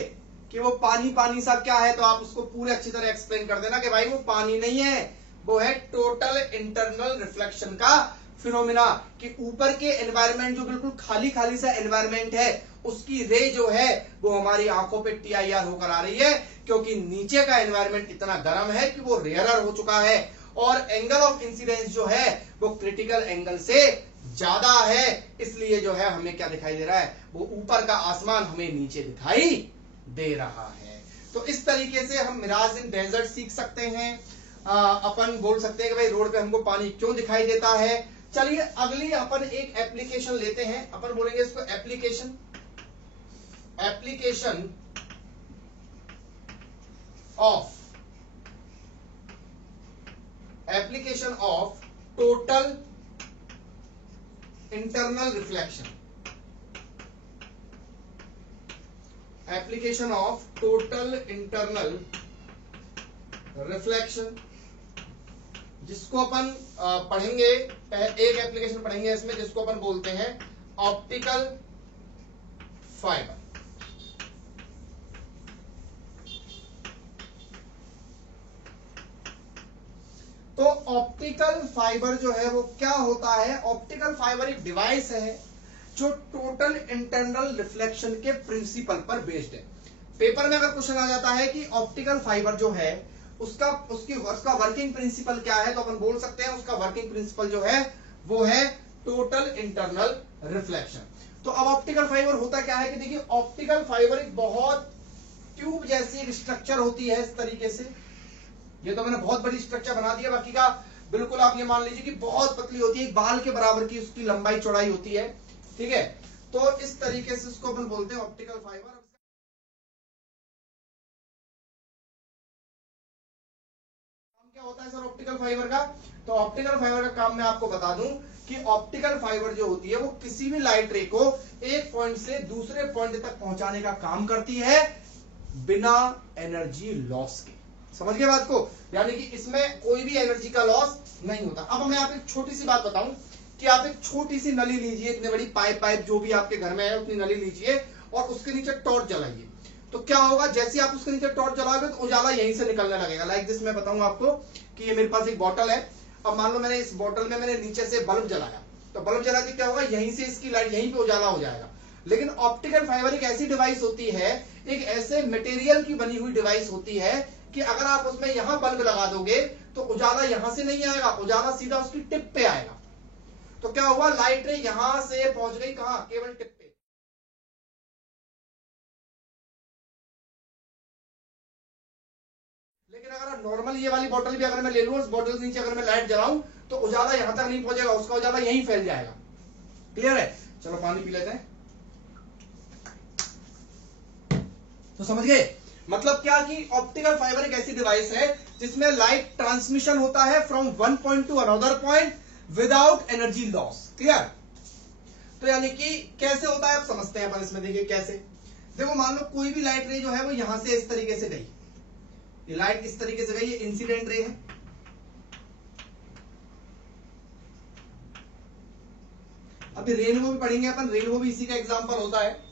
कि वो पानी पानी सा क्या है, तो आप उसको पूरे अच्छी तरह एक्सप्लेन कर देना कि भाई वो पानी नहीं है, वो है टोटल इंटरनल रिफ्लेक्शन का फिनोमिना, कि ऊपर के एनवायरमेंट जो बिल्कुल खाली खाली सा एनवायरमेंट है उसकी रे जो है वो हमारी आंखों पे TIR होकर आ रही है, क्योंकि नीचे का एनवायरमेंट इतना गर्म है कि वो रेयरर हो चुका है, और एंगल ऑफ इंसिडेंस जो है वो क्रिटिकल एंगल से ज्यादा है, इसलिए जो है हमें क्या दिखाई दे रहा है, वो ऊपर का आसमान हमें नीचे दिखाई दे रहा है। तो इस तरीके से हम मिराज इन डेजर्ट सीख सकते हैं। अपन बोल सकते हैं कि भाई रोड पे हमको पानी क्यों दिखाई देता है। चलिए अगली अपन एक एप्लीकेशन लेते हैं, अपन बोलेंगे इसको application of total internal reflection, application of total internal reflection, जिसको अपन पढ़ेंगे, एक एप्लीकेशन पढ़ेंगे इसमें जिसको अपन बोलते हैं ऑप्टिकल फाइबर। तो ऑप्टिकल फाइबर जो है वो क्या होता है, ऑप्टिकल फाइबर एक डिवाइस है जो टोटल इंटरनल रिफ्लेक्शन के प्रिंसिपल पर बेस्ड है। पेपर में अगर क्वेश्चन आ जाता है कि ऑप्टिकल फाइबर जो है उसका वर्किंग प्रिंसिपल क्या है, तो अपन बोल सकते हैं उसका वर्किंग प्रिंसिपल जो है वो है टोटल इंटरनल रिफ्लेक्शन। तो अब ऑप्टिकल फाइबर होता क्या है कि देखिए, ऑप्टिकल फाइबर एक बहुत ट्यूब जैसी एक स्ट्रक्चर होती है इस तरीके से। ये तो मैंने बहुत बड़ी स्ट्रक्चर बना दिया, बाकी का बिल्कुल आप ये मान लीजिए कि बहुत पतली होती है, एक बाल के बराबर की उसकी लंबाई चौड़ाई होती है, ठीक है। तो इस तरीके से इसको अपन बोलते हैं ऑप्टिकल फाइबर। क्या होता है सर ऑप्टिकल फाइबर का, तो ऑप्टिकल फाइबर का काम मैं आपको बता दूं कि ऑप्टिकल फाइबर जो होती है वो किसी भी लाइट रे को एक पॉइंट से दूसरे पॉइंट तक पहुंचाने का काम करती है बिना एनर्जी लॉस के। समझ गए बात को, यानी कि इसमें कोई भी एनर्जी का लॉस नहीं होता। अब मैं आप एक छोटी सी बात बताऊं कि आप एक छोटी सी नली लीजिए, इतनी बड़ी पाइप जो भी आपके घर में है उतनी नली लीजिए और उसके नीचे टॉर्च जलाइए, तो क्या होगा, जैसे आप उसके नीचे टॉर्च जलाओगे तो उजाला यहीं से निकलने लगेगा। लाइक दिस मैं बताऊंगा आपको कि ये मेरे पास एक बोतल है, अब मान लो मैंने इस बोतल में मैंने नीचे से बल्ब जलाया, तो बल्ब जला के क्या होगा, यहीं से इसकी लाइट यहीं पे उजाला हो जाएगा। लेकिन ऑप्टिकल फाइबर एक ऐसी डिवाइस होती है, एक ऐसे मटेरियल की बनी हुई डिवाइस होती है कि अगर आप उसमें यहां बल्ब लगा दोगे तो उजाला यहां से नहीं आएगा, उजाला सीधा उसकी टिप पे आएगा। तो क्या हुआ, लाइट रे यहां से पहुंच गई कहां, केवल टिप पे। लेकिन अगर नॉर्मल ये वाली बोतल भी अगर मैं ले लूं, उस बोतल के नीचे अगर मैं लाइट जलाऊं तो उजाला यहां तक नहीं पहुंचेगा, उसका उजाला यहीं फैल जाएगा। क्लियर है, चलो पानी पी लेते हैं। तो समझ गए, मतलब क्या कि ऑप्टिकल फाइबर एक ऐसी डिवाइस है जिसमें लाइट ट्रांसमिशन होता है from one point two another point without energy loss. Clear, तो यानी कि कैसे होता है आप समझते हैं अपन इसमें। देखिए कैसे, देखो मान लो कोई भी लाइट रे जो है वो यहां से इस तरीके से गई, ये लाइट इस तरीके से गई, ये इंसिडेंट रे है। अभी रेनबो भी पढ़ेंगे अपन, रेनबो भी इसी का एग्जांपल होता है।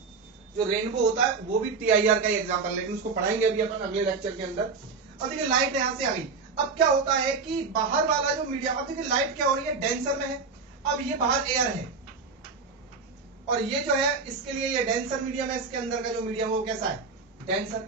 जो रेनबो होता है वो भी TIR का ही एग्जांपल, लेकिन उसको पढ़ाएंगे अभी अपन अगले लेक्चर के अंदर। अब देखिए लाइट यहां से आ गई, अब क्या होता है कि बाहर वाला जो मीडियम, अब देखिए लाइट क्या हो रही है, डेंसर में है। अब ये बाहर एयर है और ये जो है इसके लिए ये डेंसर मीडियम है, इसके अंदर का जो मीडियम वो कैसा है, डेंसर।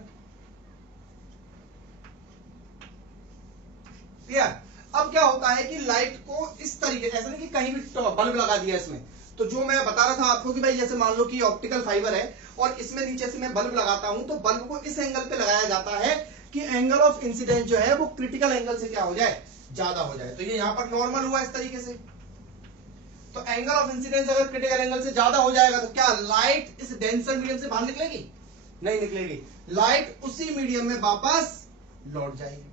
क्लियर, अब क्या होता है कि लाइट को इस तरीके, ऐसा नहीं कि कहीं भी बल्ब लगा दिया इसमें, तो जो मैं बता रहा था आपको कि भाई जैसे मान लो कि ऑप्टिकल फाइबर है और इसमें नीचे से मैं बल्ब लगाता हूं, तो बल्ब को इस एंगल पे लगाया जाता है कि एंगल ऑफ इंसिडेंस जो है वो क्रिटिकल एंगल से क्या हो जाए, ज्यादा हो जाए। तो ये यहां पर नॉर्मल हुआ इस तरीके से, तो एंगल ऑफ इंसिडेंस अगर क्रिटिकल एंगल से ज्यादा हो जाएगा तो क्या लाइट इस डेंसर मीडियम से बाहर निकलेगी, नहीं निकलेगी, लाइट उसी मीडियम में वापस लौट जाएगी।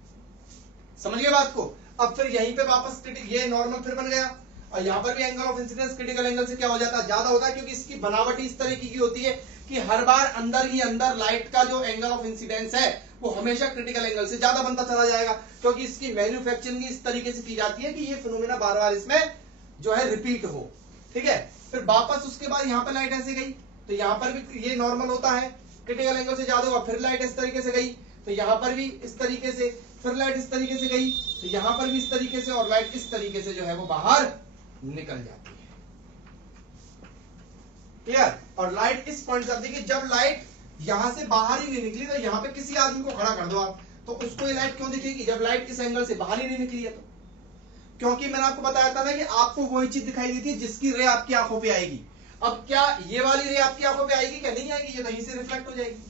समझ गए बात को। अब फिर यहीं पे वापस ये नॉर्मल फिर बन गया, और यहाँ पर भी angle of incidence critical angle से क्या हो जाता है, ज्यादा होता है, क्योंकि इसकी बनावट इस तरीके की होती है कि हर बार अंदर ही अंदर लाइट का जो एंगल ऑफ इंसिडेंस है वो हमेशा क्रिटिकल एंगल से ज्यादा बनता चला जाएगा, क्योंकि इसकी मैन्युफैक्चरिंग इस तरीके से की जाती है कि ये फिनोमेना बार बार इसमें जो है रिपीट हो। ठीक है, फिर वापस उसके बाद यहाँ पर लाइट ऐसे गई तो यहाँ पर भी ये नॉर्मल होता है, क्रिटिकल एंगल से ज्यादा होगा, फिर लाइट इस तरीके से गई तो यहाँ पर भी इस तरीके से, फिर लाइट इस तरीके से गई तो यहाँ पर भी इस तरीके से, और लाइट इस तरीके से जो है वो बाहर निकल जाती है। क्लियर। और लाइट इस पॉइंट से, देखिए जब लाइट यहां से बाहर ही नहीं निकली तो यहाँ पे किसी आदमी को खड़ा कर दो आप, तो उसको ये लाइट क्यों दिखेगी, जब लाइट इस एंगल से बाहर ही नहीं निकली है तो, क्योंकि मैंने आपको बताया था ना कि आपको वही चीज दिखाई दी थी जिसकी रे आपकी आंखों पे आएगी। अब क्या ये वाली रे आपकी आंखों पे आएगी, क्या नहीं आएगी, ये कहीं से रिफ्लेक्ट हो जाएगी।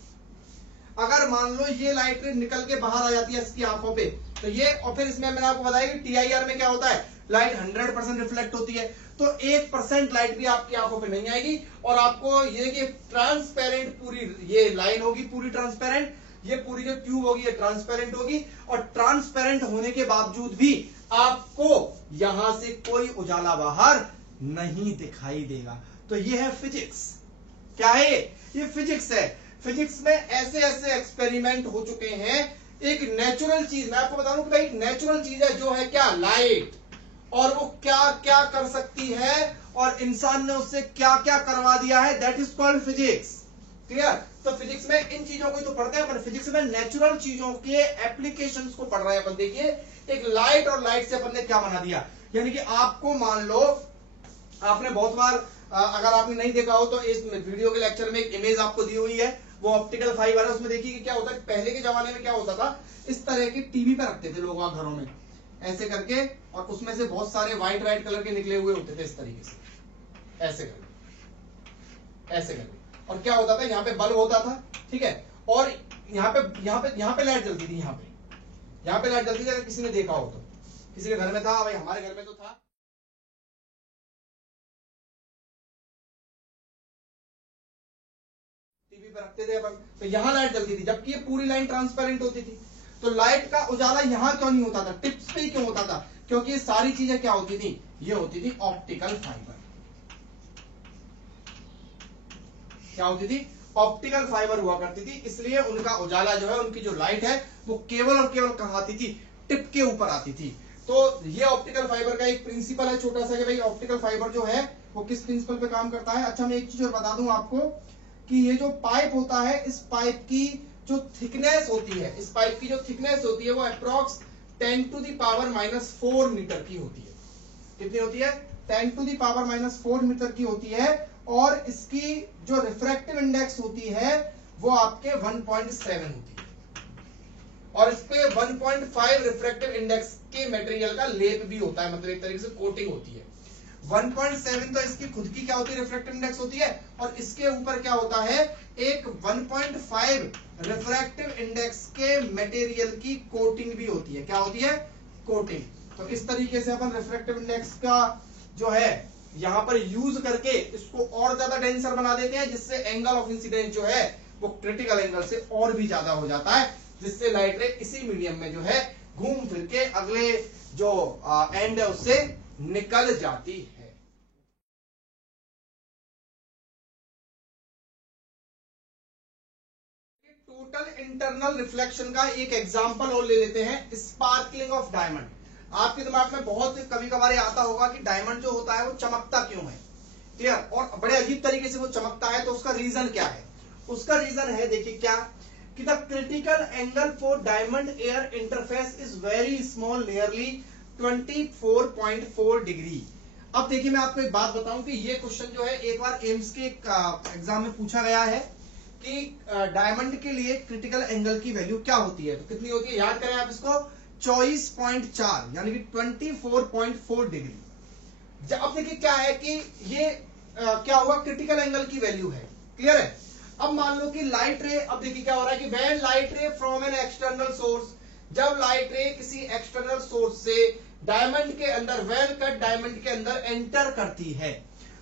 अगर मान लो ये लाइट रे निकल के बाहर आ जाती है इसकी आंखों पे तो ये, और फिर इसमें मैंने आपको बताया कि TIR में क्या होता है, लाइट 100% रिफ्लेक्ट होती है, तो 1% लाइट भी आपकी आंखों पे नहीं आएगी, और आपको ये कि ट्रांसपेरेंट पूरी ये लाइन होगी, पूरी ट्रांसपेरेंट, ये पूरी जो ट्यूब होगी ये ट्रांसपेरेंट होगी, और ट्रांसपेरेंट होने के बावजूद भी आपको यहां से कोई उजाला बाहर नहीं दिखाई देगा। तो ये है फिजिक्स। क्या है ये फिजिक्स है। फिजिक्स में ऐसे ऐसे एक्सपेरिमेंट हो चुके हैं। एक नेचुरल चीज मैं आपको बता दूं कि भाई नेचुरल चीज है जो है क्या, लाइट, और वो क्या क्या कर सकती है और इंसान ने उससे क्या क्या करवा दिया है, that is called physics. Clear. तो फिजिक्स में इन चीजों को ही तो पढ़ते हैं अपन, फिजिक्स में नेचुरल चीजों के एप्लीकेशंस को पढ़ रहे हैं अपन। देखिए एक लाइट, और लाइट से अपन ने क्या बना दिया, यानी कि आपको मान लो आपने बहुत बार अगर आपने नहीं देखा हो तो इस वीडियो के लेक्चर में एक इमेज आपको दी हुई है, वो ऑप्टिकल फाइबर है, उसमें देखिए कि क्या होता है, पहले के जमाने में क्या होता था, इस तरह की टीवी पे रखते थे लोग घरों में ऐसे करके, और उसमें से बहुत सारे व्हाइट कलर के निकले हुए होते थे इस तरीके से, ऐसे करके, ऐसे करके, और क्या होता था, यहाँ पे बल्ब होता था, ठीक है, और यहाँ पे लाइट जलती थी, यहाँ पे लाइट जलती थी। अगर किसी ने देखा हो तो, किसी के घर में था, भाई हमारे घर में तो था, टीवी पे रखते थे अपन, तो यहाँ लाइट जलती थी, जबकि ये पूरी लाइन ट्रांसपेरेंट होती थी। तो लाइट का उजाला यहाँ क्यों नहीं होता था, टिप्स पे ही क्यों होता था, क्योंकि ये सारी चीजें क्या होती थी, ये होती थी ऑप्टिकल फाइबर। क्या होती थी, ऑप्टिकल फाइबर हुआ करती थी, इसलिए उनका उजाला जो है, उनकी जो लाइट है वो केवल और केवल कहां आती थी, टिप के ऊपर आती थी। तो ये ऑप्टिकल फाइबर का एक प्रिंसिपल है छोटा सा, कि भाई ऑप्टिकल फाइबर जो है वो किस प्रिंसिपल पे काम करता है। अच्छा मैं एक चीज और बता दूं आपको कि ये जो पाइप होता है, इस पाइप की जो थिकनेस होती है, इस पाइप की जो थिकनेस होती है वो अप्रॉक्स 10⁻⁴ मीटर की होती है। कितनी होती है, 10⁻⁴ मीटर की होती है, और इसकी जो रिफ्रैक्टिव इंडेक्स होती है वो आपके 1.7 होती है, और इस पे 1.5 रिफ्रैक्टिव इंडेक्स के मटेरियल का लेप भी होता है, मतलब एक तरीके से कोटिंग होती है। 1.7 तो इसकी खुद की क्या होती है, रिफ्रैक्टिव इंडेक्स होती है, और इसके ऊपर क्या होता है, एक 1.5 रिफ्रैक्टिव इंडेक्स के मटेरियल की कोटिंग भी होती है। क्या होती है, कोटिंग। तो इस तरीके से अपन रिफ्रैक्टिव इंडेक्स का जो है यहां पर यूज करके इसको और ज्यादा डेंसर बना देते हैं, जिससे एंगल ऑफ इंसिडेंस जो है वो क्रिटिकल एंगल से और भी ज्यादा हो जाता है, जिससे लाइट रे इसी मीडियम में जो है घूम फिर के अगले जो एंड है उससे निकल जाती है। टोटल इंटरनल रिफ्लेक्शन का एक एग्जांपल और ले लेते हैं, स्पार्कलिंग ऑफ डायमंड। आपके दिमाग में बहुत कभी कभार आता होगा कि डायमंड जो होता है वो चमकता क्यों है, क्लियर, और बड़े अजीब तरीके से वो चमकता है, तो उसका रीजन क्या है। उसका रीजन है, देखिए क्या, कि the critical angle for diamond air interface is very small, nearly 24.4 degree. अब देखिए मैं आपको एक बात बताऊं कि ये क्वेश्चन जो है एक बार एम्स के एग्जाम में पूछा गया है कि डायमंड के लिए क्रिटिकल एंगल की वैल्यू क्या होती है, तो कितनी होती है, याद करें आप इसको, 24.4 यानी कि 24.4 डिग्री। अब देखिए क्या है कि ये क्या हुआ, क्रिटिकल एंगल की वैल्यू है, क्लियर है। अब मान लो कि लाइट रे, अब देखिए क्या हो रहा है कि व्हेन लाइट रे फ्रॉम एन एक्सटर्नल सोर्स, जब लाइट रे किसी एक्सटर्नल सोर्स से डायमंड के अंदर, वेल कट डायमंड के अंदर एंटर करती है।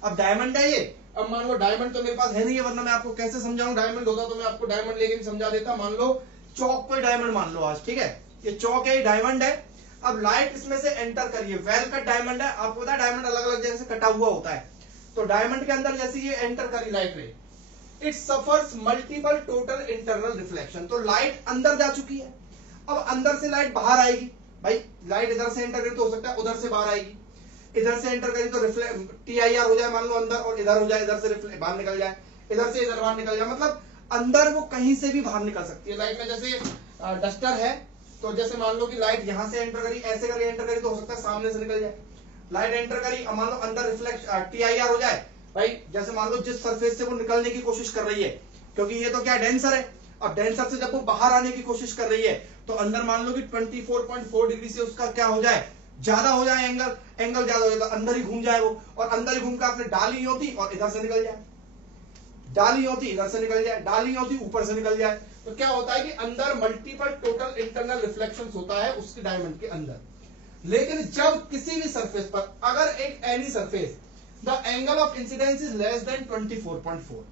अब डायमंड है ये, अब मान लो डायमंड तो मेरे पास है नहीं है, वरना मैं आपको कैसे समझाऊं, डायमंड होता तो मैं आपको डायमंड लेके भी समझा देता। मान लो चौक कोई डायमंड मान लो आज, ठीक है, ये चौक है, डायमंड है, अब लाइट इसमें से एंटर करिए, वेल कट डायमंड है, आपको पता है डायमंड अलग अलग जगह से कटा हुआ होता है, तो डायमंड के अंदर जैसे ये एंटर करी लाइट रे, it suffers multiple total internal reflection, तो लाइट अंदर जा चुकी है, अब अंदर से लाइट बाहर आएगी, भाई लाइट इधर से एंटर करी तो हो सकता है उधर से बाहर आएगी, इधर से एंटर करी तो TIR हो जाए मान लो अंदर, और इधर हो जाए, इधर से बाहर निकल जाए, इधर से इधर बाहर निकल जाए, मतलब अंदर वो कहीं से भी बाहर निकल सकती है। लाइट में जैसे डस्टर है, तो जैसे मान लो कि लाइट यहां से एंटर करी, ऐसे करके एंटर करी तो हो सकता है सामने से निकल जाए, लाइट एंटर करी, मान लो अंदर रिफ्लेक्ट TIR हो जाए, भाई जैसे मान लो जिस सरफेस से वो निकलने की कोशिश कर रही है, क्योंकि ये तो क्या डेंसर है, अब डेंसर से जब वो बाहर आने की कोशिश कर रही है तो अंदर मान लो कि 24.4 डिग्री से उसका क्या हो जाए, ज्यादा हो जाए, एंगल ज्यादा हो जाए, तो अंदर ही घूम जाए वो, और अंदर ही घूम कर आपने डाली होती और इधर से निकल जाए, डाली होती इधर से निकल जाए, डाली होती ऊपर से निकल जाए, तो क्या होता है कि अंदर मल्टीपल टोटल इंटरनल रिफ्लेक्शंस होता है उसके डायमंड के अंदर। लेकिन जब किसी भी सरफेस पर अगर एक any surface the angle of incidence is less than 24.4,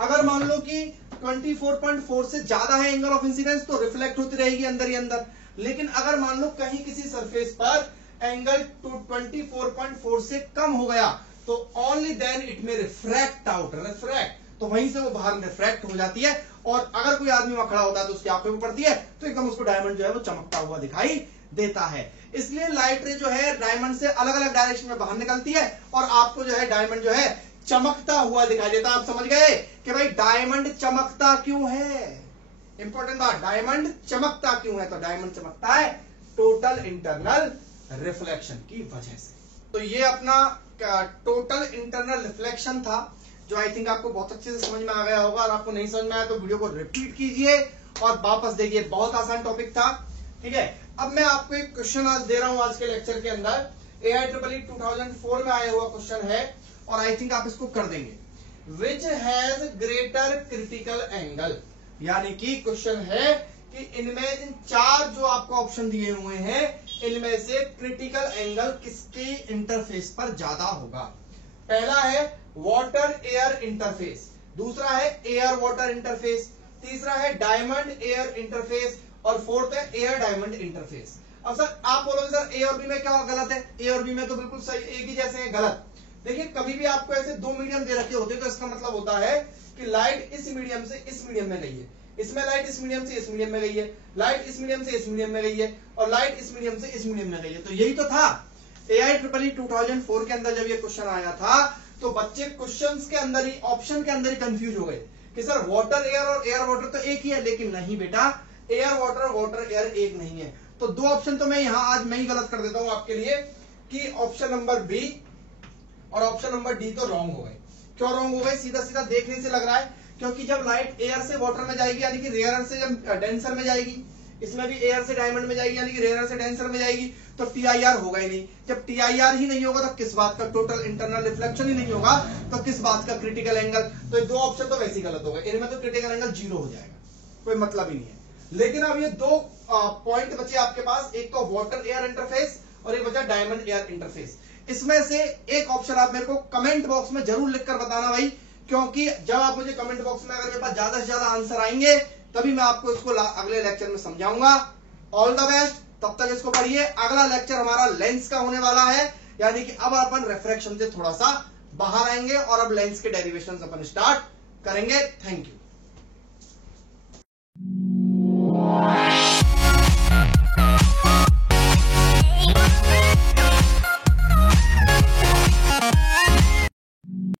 अगर मान लो कि 24.4 से ज्यादा है एंगल ऑफ इंसिडेंस तो रिफ्लेक्ट होती रहेगी अंदर ही अंदर, लेकिन अगर मान लो कहीं किसी सरफेस पर एंगल 24.4 से कम हो गया तो ओनली देन इट में रिफ्रैक्ट आउट, रिफ्रैक्ट, तो वहीं से वो बाहर रिफ्रैक्ट हो जाती है, और अगर कोई आदमी वहां खड़ा होता है तो उसकी आंखों में पड़ती है तो एकदम उसको डायमंड जो है वो चमकता हुआ दिखाई देता है। इसलिए लाइट रे जो है डायमंड से अलग अलग डायरेक्शन में बाहर निकलती है और आपको जो है डायमंड जो है चमकता हुआ दिखाई देता है। आप समझ गए कि भाई डायमंड चमकता क्यों है, इंपॉर्टेंट बात, डायमंड चमकता क्यों है, तो डायमंड चमकता है टोटल इंटरनल रिफ्लेक्शन की वजह से। तो ये अपना टोटल इंटरनल रिफ्लेक्शन था, जो आई थिंक आपको बहुत अच्छे से समझ में आ गया होगा, और आपको नहीं समझ में आया तो वीडियो को रिपीट कीजिए और वापस देखिए, बहुत आसान टॉपिक था, ठीक है। अब मैं आपको एक क्वेश्चन आज दे रहा हूं आज के लेक्चर के अंदर, AIEEE 2004 में आया हुआ क्वेश्चन है और आई थिंक आप इसको कर देंगे। Which has greater critical angle, यानी कि क्वेश्चन है कि इनमें इन चार जो आपको ऑप्शन दिए हुए हैं इनमें से क्रिटिकल एंगल किसके इंटरफेस पर ज्यादा होगा। पहला है वाटर एयर इंटरफेस, दूसरा है एयर वाटर इंटरफेस, तीसरा है डायमंड एयर इंटरफेस, और फोर्थ है एयर डायमंड इंटरफेस। अब सर आप बोलोगे सर ए और बी में क्या गलत है, ए और बी में तो बिल्कुल सही, एक ही जैसे है, गलत। देखिए कभी भी आपको ऐसे दो मीडियम दे रखे होते हैं तो इसका मतलब होता है कि लाइट इस मीडियम से इस मीडियम में गई है, इसमें लाइट इस मीडियम से इस मीडियम में गई है, लाइट इस मीडियम से इस मीडियम में गई है, और लाइट इस मीडियम से इस मीडियम में गई है। तो यही तो था AIEEE 2004 के अंदर जब ये क्वेश्चन आया था तो बच्चे क्वेश्चंस के अंदर ही, ऑप्शन के अंदर ही कंफ्यूज हो गए कि सर वाटर एयर और एयर वाटर तो एक ही है, लेकिन नहीं बेटा, एयर वाटर वाटर एयर एक नहीं है। तो दो ऑप्शन तो मैं यहां आज मैं ही गलत कर देता हूं आपके लिए कि ऑप्शन नंबर बी और ऑप्शन नंबर डी तो रॉन्ग हो गए। क्यों रॉन्ग हो गए, सीधा सीधा देखने से लग रहा है, क्योंकि जब लाइट एयर से वाटर में जाएगी यानी कि रेयर से जब डेंसर में जाएगी, इसमें भी एयर से डायमंड में जाएगी यानी कि रेयर से डेंसर में जाएगी, तो TIR होगा ही नहीं। जब TIR ही नहीं होगा तो किस बात का टोटल इंटरनल रिफ्लेक्शन ही नहीं होगा, तो किस बात का क्रिटिकल एंगल। तो ये दो ऑप्शन तो वैसे ही गलत हो गए, इनमें तो क्रिटिकल एंगल 0 हो जाएगा, कोई मतलब ही नहीं है। लेकिन अब ये दो पॉइंट बचे आपके पास, एक तो वाटर एयर इंटरफेस और एक बचा डायमंड एयर इंटरफेस। इसमें से एक ऑप्शन आप मेरे को कमेंट बॉक्स में जरूर लिखकर बताना भाई, क्योंकि जब आप मुझे कमेंट बॉक्स में अगर मेरे पास ज्यादा से ज्यादा आंसर आएंगे तभी मैं आपको इसको अगले लेक्चर में समझाऊंगा। ऑल द बेस्ट, तब तक इसको पढ़िए। अगला लेक्चर हमारा लेंस का होने वाला है, यानी कि अब अपन रिफ्रैक्शन से थोड़ा सा बाहर आएंगे और अब लेंस के डेरिवेशंस अपन स्टार्ट करेंगे। Thank you.